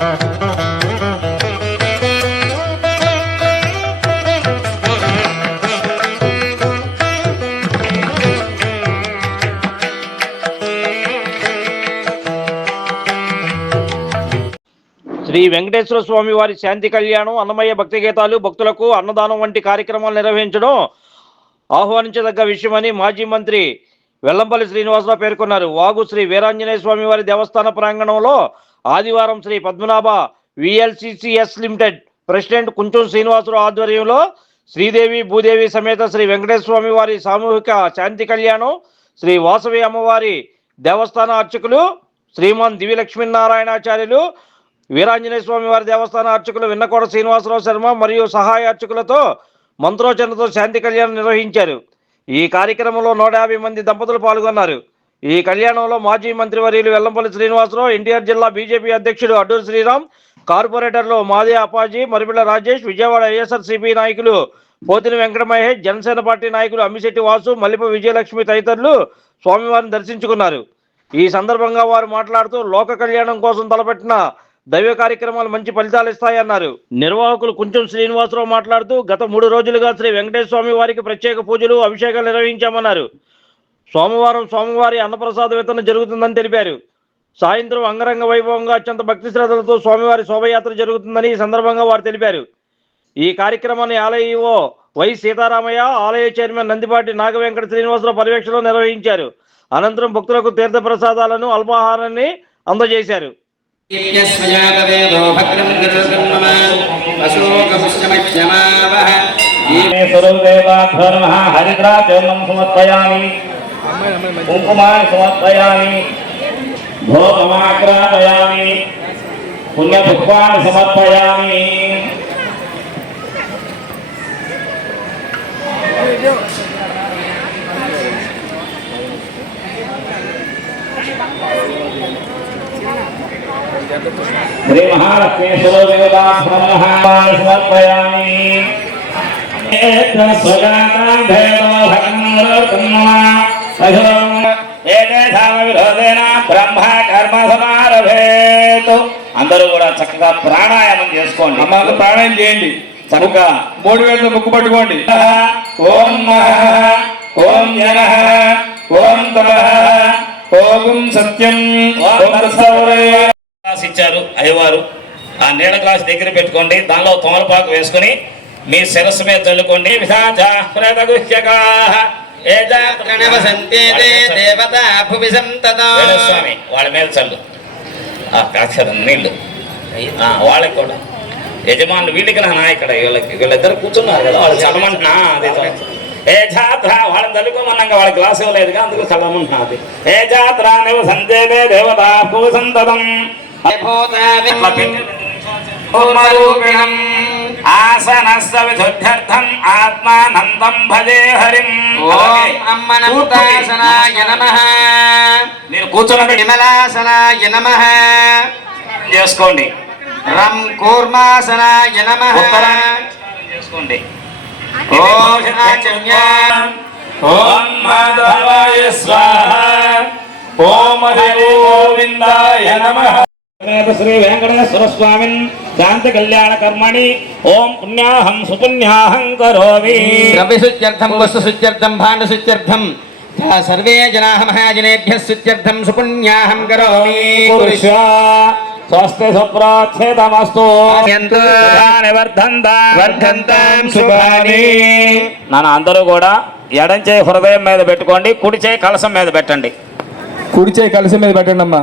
శ్రీ వెంకటేశ్వర స్వామి వారి శాంతి కళ్యాణం అన్నమయ్య భక్తి గీతాలు భక్తులకు అన్నదానం వంటి కార్యక్రమాలు నిర్వహించడం ఆహ్వానించదగ్గ విషయమని మాజీ మంత్రి వెల్లంపల్లి శ్రీనివాసరావు పేర్కొన్నారు. వాగు శ్రీ వీరాంజనేయ స్వామి వారి దేవస్థాన ప్రాంగణంలో ఆదివారం Shri Padmanabha VLCCS limited president Kuncham Srinivasarao ఆధ్వర్యంలో శ్రీదేవి భూదేవి సమేత శ్రీ వెంకటేశ్వర స్వామి వారి సామూహిక శాంతి కళ్యాణం శ్రీ వాసవి అమ్మవారి దేవస్థాన అర్చకులు శ్రీమాన్ దివిలక్ష్మీనారాయణాచార్యులు వీరాంజనేయ స్వామి వారి దేవస్థాన అర్చకులు విన్నకోట శ్రీనివాసరావు శర్మ మరియు సహాయ అర్చకులతో మంత్రోచరణతో శాంతి కళ్యాణం నిర్వహించారు. ఈ కార్యక్రమంలో నూట యాభై మంది దంపతులు పాల్గొన్నారు. ఈ కళ్యాణంలో మాజీ మంత్రి వర్యులు వెల్లంపల్లి శ్రీనివాసరావు ఎన్టీఆర్ జిల్లా బీజేపీ అధ్యక్షుడు అడ్డూరు శ్రీరామ్ కార్పొరేటర్లు మాదే అపాజీ మరిపిల్ల రాజేష్ విజయవాడ వైఎస్ఆర్సీపీ నాయకులు పోతిని వెంకట మహేష్ జనసేన పార్టీ నాయకులు అమ్మిశెట్టి వాసు మల్లిప విజయలక్ష్మి తదితరులు స్వామివారిని దర్శించుకున్నారు. ఈ సందర్భంగా వారు మాట్లాడుతూ లోక కళ్యాణం కోసం తలపెట్టిన దైవ కార్యక్రమాలు మంచి ఫలితాలు ఇస్తాయన్నారు. నిర్వాహకులు కొంచెం శ్రీనివాసరావు మాట్లాడుతూ గత మూడు రోజులుగా శ్రీ వెంకటేశ్వర స్వామి వారికి ప్రత్యేక పూజలు అభిషేకాలు నిర్వహించామన్నారు. సోమవారం స్వామివారి అన్నప్రసాద వితరణ జరుగుతుందని తెలిపారు. సాయంత్రం అంగరంగ వైభవంగా అత్యంత భక్తి శ్రద్ధలతో స్వామివారి శోభయాత్ర జరుగుతుందని ఈ సందర్భంగా వారు తెలిపారు. ఈ కార్యక్రమాన్ని ఆలయ వై సీతారామయ్య ఆలయ చైర్మన్ నందిపాటి నాగవెంకట శ్రీనివాసరావు పర్యవేక్షణలో నిర్వహించారు. అనంతరం భక్తులకు తీర్థ ప్రసాదాలను అల్పాహారాన్ని అందజేశారు. సమర్పయామి. కుంకుమాన్ని సమర్పయామి. భోగమాగ్రాపయామి పుణ్యపుష్పాన్ని సమర్పయామి. శ్రీ మహాలక్ష్మేశ్వర స్వరూపదేవాధ్వర్మ సమర్పయామి బ్రహ్మ కర్మ సమారభేతు. అందరూ కూడా చక్కగా ప్రాణాయామం చేసుకోండి. అమ్మకు ప్రాణాయం చేయండి. చక్కగా మూడు వేలతో ముక్కు పట్టుకోండి. ఓం మహ ఓం జన ఓం తమ ఓం సత్యం గ్లాస్ ఇచ్చారు అయ్యవారు. ఆ నీళ్ళ గ్లాస్ దగ్గర పెట్టుకోండి. దానిలో తోమలపాకు వేసుకొని మీ శిరస్సు మీద చల్లుకోండి సంతత స్వామి వాళ్ళ మీద చల్లు. ఆ కాక్షరం నీళ్ళు వాళ్ళకి కూడా. యజమానులు వీళ్ళకి నా ఇక్కడ వీళ్ళకి వీళ్ళిద్దరు కూర్చున్నారు కదా వాళ్ళు చల్లమంటున్నా అదే. ఏ జాత్ర వాళ్ళని చల్లుకోమన్నాక వాళ్ళ గ్లాస్ ఇవ్వలేదుగా అందుకు చల్లమంటున్నా అది ఏ జాత్ర నువ్వు సందేవే దేవత సంతతం విశుద్ధ్యర్థం ఆత్మానందం భజే హరిం ఓం అమ్మనంతాసనాయ నమః. మీరు కూర్చోండి విమలాసనాయ నమః. చేసుకోండి. రం కూర్మాసనాయ నమః. చేసుకోండి. ఓం ఆచమ్య ఓం మాధవాయ స్వాహ. ఓం హరి గోవిందాయ నమః. శ్రీ వెంకటేశ్వర స్వామిన్ శాంతి కళ్యాణ కర్మణి. ఓం పుణ్యాహం సుపుణ్యాహం కరోమి. ద్రవ్యశుద్ధ్యర్థం వస్తుశుద్ధ్యర్థం భాండశుద్ధ్యర్థం సర్వే జనాః మహాజనేభ్యः శుద్ధ్యర్థం సుపుణ్యాహం కరోమి. స్వస్తి సుప్రోచ్ఛేదమస్తు. నాన్న అందరూ కూడా ఎడం చేయి హృదయం మీద పెట్టుకోండి కుడి చేయి కలసం మీద పెట్టండి. కుడి చేయి కలిసి మీద పెట్టండి అమ్మా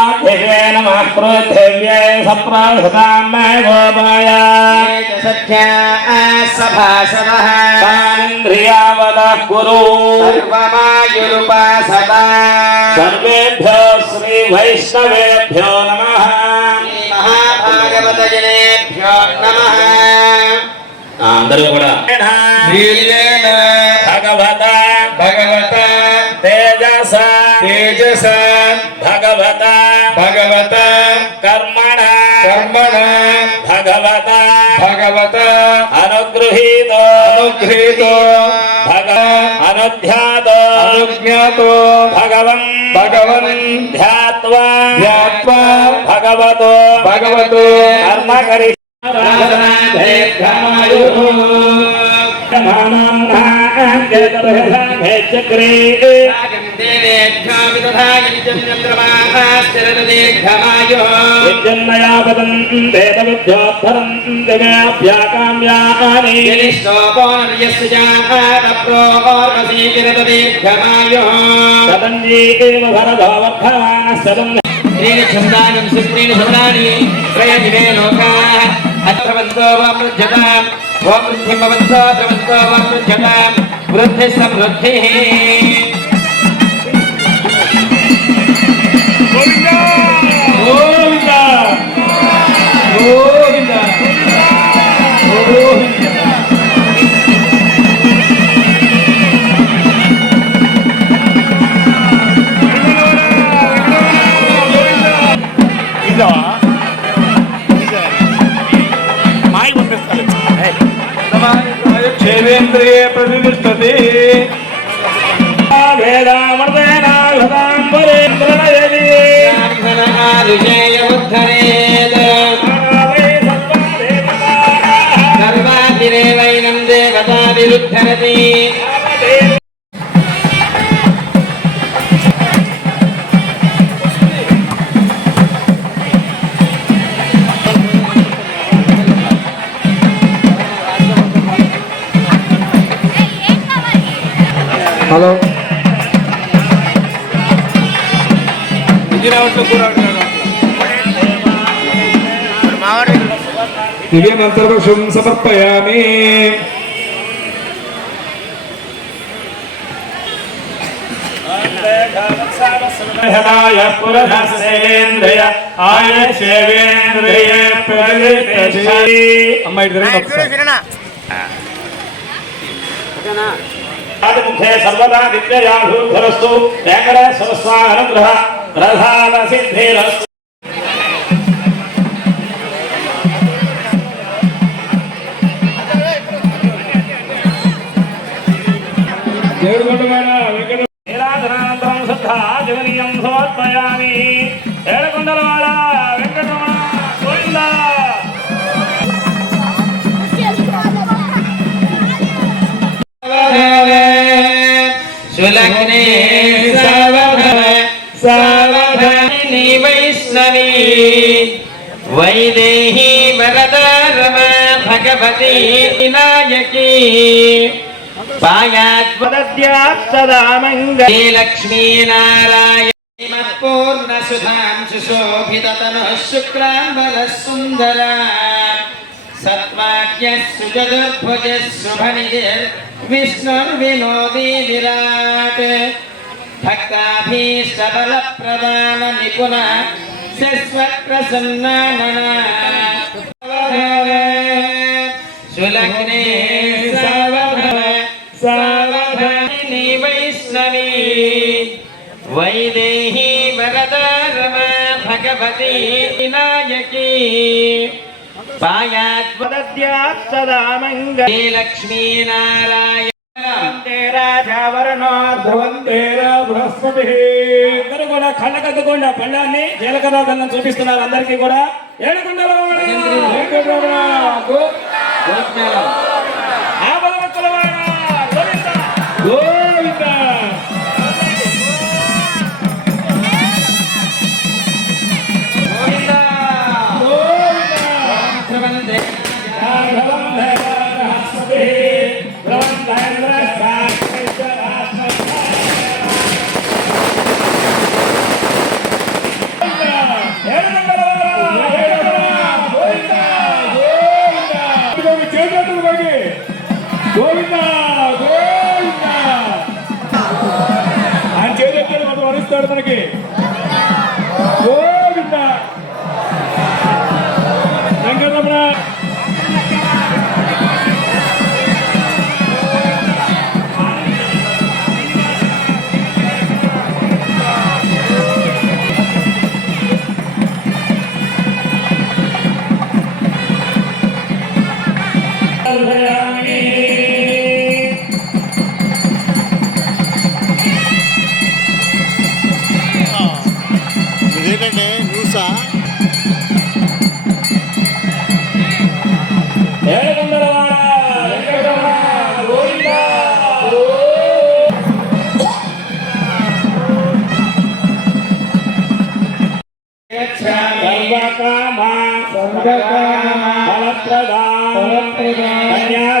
నమః శ్రీణాం పురోగానాం చక్షుషే సత్యా సభాసదః గురు సర్వమాయురుపాసదా సర్వేభ్యో శ్రీ వైష్ణవేభ్యో నమ మహాభాగవతజనేభ్యో నమః అందరూ కూడా వీర్యేణ భగవత భగవత తేజస తేజస భగవత భగవత కర్మణ కర్మణ భగవత భగవత అనుగృహీతో అనుగ్రహీతో భగ అనుధ్యాతో అనుజ్ఞాతో భగవన్ భగవన్ ధ్యాత్వా ధ్యాత్వా భగవతో భగవతో కర్మ కరి చక్రే విద్యన్నయాపదం వేదవిద్యోద్ధరం దివ్యాకామ్యాని సదంజీవ భరదోవర్ధమా సదం ఛందానం సుత్రీని శబ్దాని ప్రయజినే లోకాః అత్రవంతో వామృజ్యతాం ఓం వృద్ధిమవంతో త్రవంతో వామృజ్యతాం వృద్ధి సమృద్ధిః గోవింద. గోవింద క్షేమేంద్రియే ప్రతిష్టతే వేదామృతేన హృదాంబరేంద్రనయది இருக்கிறது ஹலோ दिव्यमन्तर्वशं समर्पयामि పురసేంద్రియ ఆయుషేంద్రియ అమ్మాయి ముఖే సర్వదా దివ్యయాభూధరస్తు వెంకటేశ్వర స్వామి అనుగ్రహ ప్రధాన సిద్ధిరస్తు దేవుడు వెంకట నీరాజనానంతరం సమర్పయామి. ఏడుకొండలవాడ వెంకటరమణ గోవింద. సులగ్నే సవభవ సవభని వైష్ణవీ వైదేహీ వరదారమ భగవతి వినాయకీ పాయాత్వదద్యాత్సదామంగ లక్ష్మీనారాయణ పూర్ణసుధాం సుశోభితతనుః శుక్లాంబరः సుందరా సత్వాక్యः సుజదుర్భుజः శుభనిధిర్ వైదేహీ వరదారమ భగవతి వినాయకీ పాయాత్వదద్యాత్సదామంగ లక్ష్మీనారాయణ బృహస్పతి. అందరూ కూడా కళ్ళకద్దుకోండి ఆ పళ్ళాన్ని. జీలకర్ర బెల్లం చూపిస్తున్నారు అందరికీ కూడా. ఏడుకొండల. सर्वकामा फलप्रदा कन्या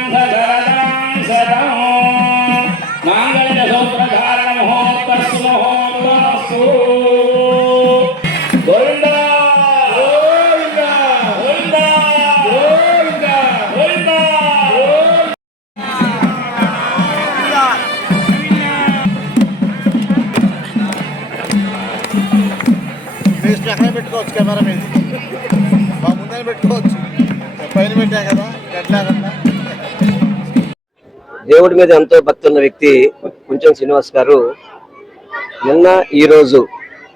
దేవుడి మీద ఎంతో భక్తి ఉన్న వ్యక్తి కొంచెం శ్రీనివాస్ గారు. నిన్న ఈరోజు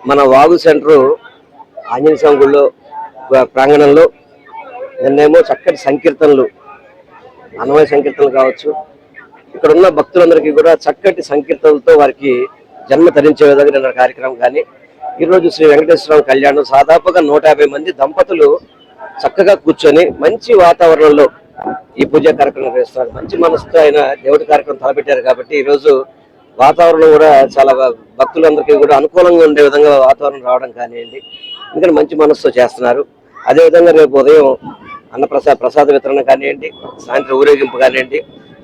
మన వాగు సెంటర్ ఆంజనేయ స్వామి గుళ్ళో ప్రాంగణంలో నిన్నేమో చక్కటి సంకీర్తనలు అన్నమయ సంకీర్తనలు కావచ్చు. ఇక్కడ ఉన్న భక్తులందరికీ కూడా చక్కటి సంకీర్తనలతో వారికి జన్మ తరించే విధంగా నిన్న కార్యక్రమం కానీ ఈరోజు శ్రీ వెంకటేశ్వర కళ్యాణం దాదాపుగా నూట యాభై మంది దంపతులు చక్కగా కూర్చొని మంచి వాతావరణంలో ఈ పూజా కార్యక్రమం నిర్వహిస్తున్నారు మంచి మనసుతో ఆయన దేవుడి కార్యక్రమం తలపెట్టారు కాబట్టి ఈ రోజు వాతావరణం కూడా చాలా భక్తులందరికీ కూడా అనుకూలంగా ఉండే విధంగా వాతావరణం రావడం కానివ్వండి ఎందుకంటే మంచి మనసుతో చేస్తున్నారు. అదేవిధంగా రేపు ఉదయం అన్నప్రసాద ప్రసాద వితరణ కానివ్వండి సాయంత్రం ఊరేగింపు కానివ్వండి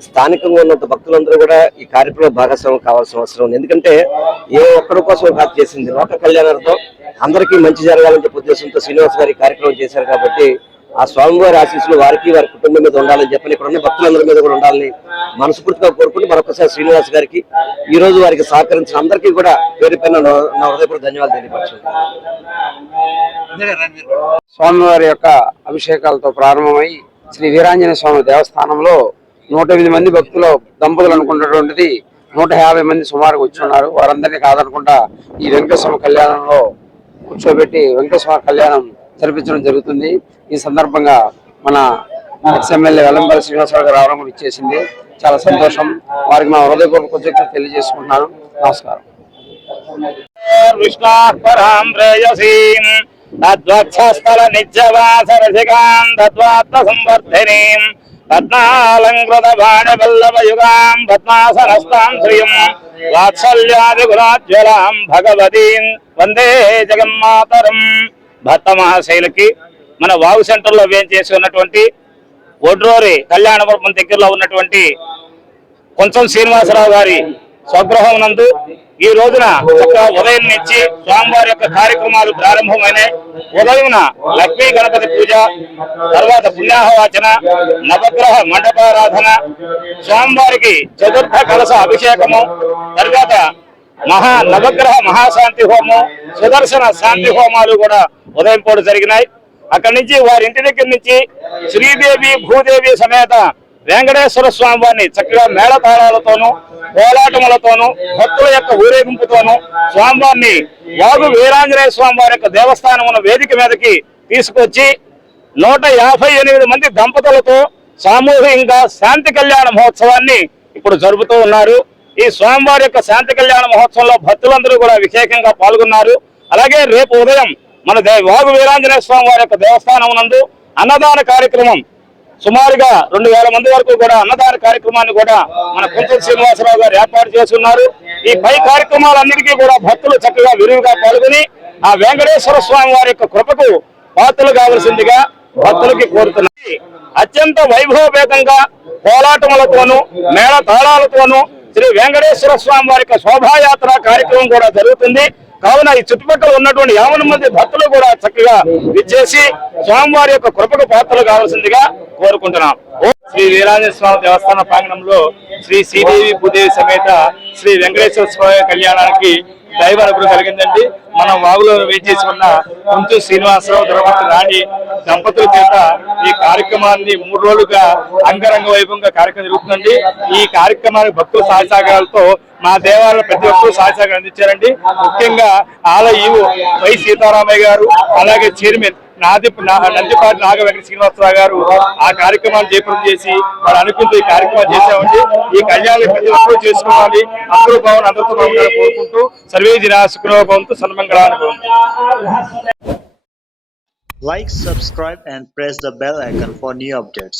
స్థానికంగా ఉన్నంత భక్తులందరూ కూడా ఈ కార్యక్రమంలో భాగస్వామ్యం కావాల్సిన అవసరం ఉంది. ఎందుకంటే ఏ ఒక్కరి కోసం కాదు చేసింది? లోక కళ్యాణార్థం అందరికీ మంచి జరగాలంటే ఉద్దేశంతో శ్రీనివాస్ గారి కార్యక్రమం చేశారు కాబట్టి ఆ స్వామివారి ఆశీస్సులు వారికి వారి కుటుంబం మీద ఉండాలని చెప్పని ఇక్కడ ఉన్న భక్తులందరి మీద కూడా ఉండాలని మనస్ఫూర్తిగా కోరుకుంటూ మరొకసారి శ్రీనివాస్ గారికి ఈ రోజు వారికి సహకరించిన అందరికీ కూడా పేరు పైన నా హృదయపూర్వక ధన్యవాదాలు తెలియపరచుకుంటున్నాను. స్వామివారి యొక్క అభిషేకాలతో ప్రారంభమై శ్రీ వీరాంజనేయ స్వామి దేవస్థానంలో నూట ఎనిమిది మంది భక్తులు దంపతులు అనుకున్నటువంటిది నూట యాభై మంది సుమారుగా వచ్చి ఉన్నారు. వారందరినీ కాదనకుండా ఈ వెంకటేశ్వర కళ్యాణంలో కూర్చోబెట్టి వెంకటేశ్వర కళ్యాణం జరిపించడం జరుగుతుంది. ఈ సందర్భంగా మన ఎక్స్ఎమ్మెల్యే వెల్లంపల్లి శ్రీనివాసరావు గారు రావడం కూడా ఇచ్చేసింది. చాలా సంతోషం. వారికి నా హృదయపూర్వక కృతజ్ఞతలు తెలియజేసుకుంటున్నాను. నమస్కారం. విష్ణాః పరాం ప్రేయసీం తద్వక్షస్థల నిత్యవాసరసికాం తద్వాత్మ సంవర్ధినీం పద్మాలంకృత బాణవల్లభయుగాం పద్మాసనస్తాం శ్రియం వాత్సల్యాది గుణాజ్వలాం భగవతీం వందే జగన్మాతరం. భర్త మహాశైలకి మన వాగు సెంటర్లో వ్యయం చేసి ఉన్నటువంటి ఒడ్రోరి కళ్యాణపురం దగ్గరలో ఉన్నటువంటి కొంచెం శ్రీనివాసరావు గారి స్వగృహం నందు ఈ రోజున ఉదయం నుంచి స్వామివారి యొక్క కార్యక్రమాలు ప్రారంభమైనాయి. ఉదయం లక్ష్మీ గణపతి పూజ తర్వాత పుణ్యాహవాచన నవగ్రహ మండపారాధన స్వామివారికి చతుర్థ కలస అభిషేకము తర్వాత మహా నవగ్రహ మహాశాంతి హోమం సుదర్శన శాంతి హోమాలు కూడా ఉదయం పూట జరిగినాయి. అక్కడి నుంచి వారి ఇంటి దగ్గర నుంచి శ్రీదేవి భూదేవి సమేత వెంకటేశ్వర స్వామి వారిని చక్కగా మేళతాళాలతోనూ కోలాటములతోనూ భక్తుల యొక్క ఊరేగింపుతోనూ స్వామివారిని వాగు వీరాంజనేయ స్వామి వారి యొక్క దేవస్థానం ఉన్న వేదిక మీదకి తీసుకొచ్చి నూట యాభై ఎనిమిది మంది దంపతులతో సామూహికంగా శాంతి కళ్యాణ మహోత్సవాన్ని ఇప్పుడు జరుపుతూ ఉన్నారు. ఈ స్వామివారి యొక్క శాంతి కళ్యాణ మహోత్సవంలో భక్తులందరూ కూడా విశేషంగా పాల్గొన్నారు. అలాగే రేపు ఉదయం మన వాగు వీరాంజనేయ స్వామి వారి యొక్క దేవస్థానం నందు అన్నదాన కార్యక్రమం సుమారుగా రెండు వేల మంది వరకు కూడా అన్నదాన కార్యక్రమాన్ని కూడా మన కుంటూరు శ్రీనివాసరావు గారు ఏర్పాటు చేస్తున్నారు. ఈ పై కార్యక్రమాలన్నిటికీ కూడా భక్తులు చక్కగా విరివిగా పాల్గొని ఆ వెంకటేశ్వర స్వామి వారి యొక్క కృపకు పాత్రలు కావలసిందిగా భక్తులకి కోరుతున్నాయి అత్యంత వైభవపేతంగా కోలాటములతోనూ మేళ తాళాలతోనూ శ్రీ వెంకటేశ్వర స్వామి వారి యొక్క శోభాయాత్ర కార్యక్రమం కూడా జరుగుతుంది. కావున ఈ చుట్టుపక్కల ఉన్నటువంటి యావన మంది భక్తులు కూడా చక్కగా విచ్చేసి స్వామివారి యొక్క కృపకు పాత్రలు కావాల్సిందిగా కోరుకుంటున్నాం. శ్రీ వీరాంజనేయ స్వామి దేవస్థాన ప్రాంగణంలో శ్రీ శ్రీదేవి భూదేవి సమేత శ్రీ వెంకటేశ్వర స్వామి కళ్యాణానికి దైవ అనుగ్రహం కలిగిందండి. మనం వాగులో వేచేసి ఉన్న కుంచు శ్రీనివాసరావు తర్వాత రాణి దంపతుల చేత ఈ కార్యక్రమాన్ని మూడు రోజులుగా అంగరంగ వైభవంగా కార్యక్రమం జరుగుతుందండి. ఈ కార్యక్రమానికి భక్తుల సహసాగాలతో మా దేవాలయంలో ప్రతి ఒక్కరు సహసాగాలు అందించారండి. ముఖ్యంగా ఆలయ వై సీతారామయ్య గారు అలాగే చైర్మన్ నాది నందిపాటి నాగ వెంకట శ్రీనివాసరావు గారు ఆ కార్యక్రమాన్ని చేపట్టం చేసి వారు అనుకుంటూ ఈ కార్యక్రమం చేశామండి. ఈ కళ్యాణం ప్రతి ఒక్కరూ చేసుకోవాలి అందరూ భవన్ అందరితో కోరుకుంటూ సర్వే దిన శుక్రో భవంతు సన్మంగళాన్ని భవంతు Like, subscribe, and press the bell icon for new updates.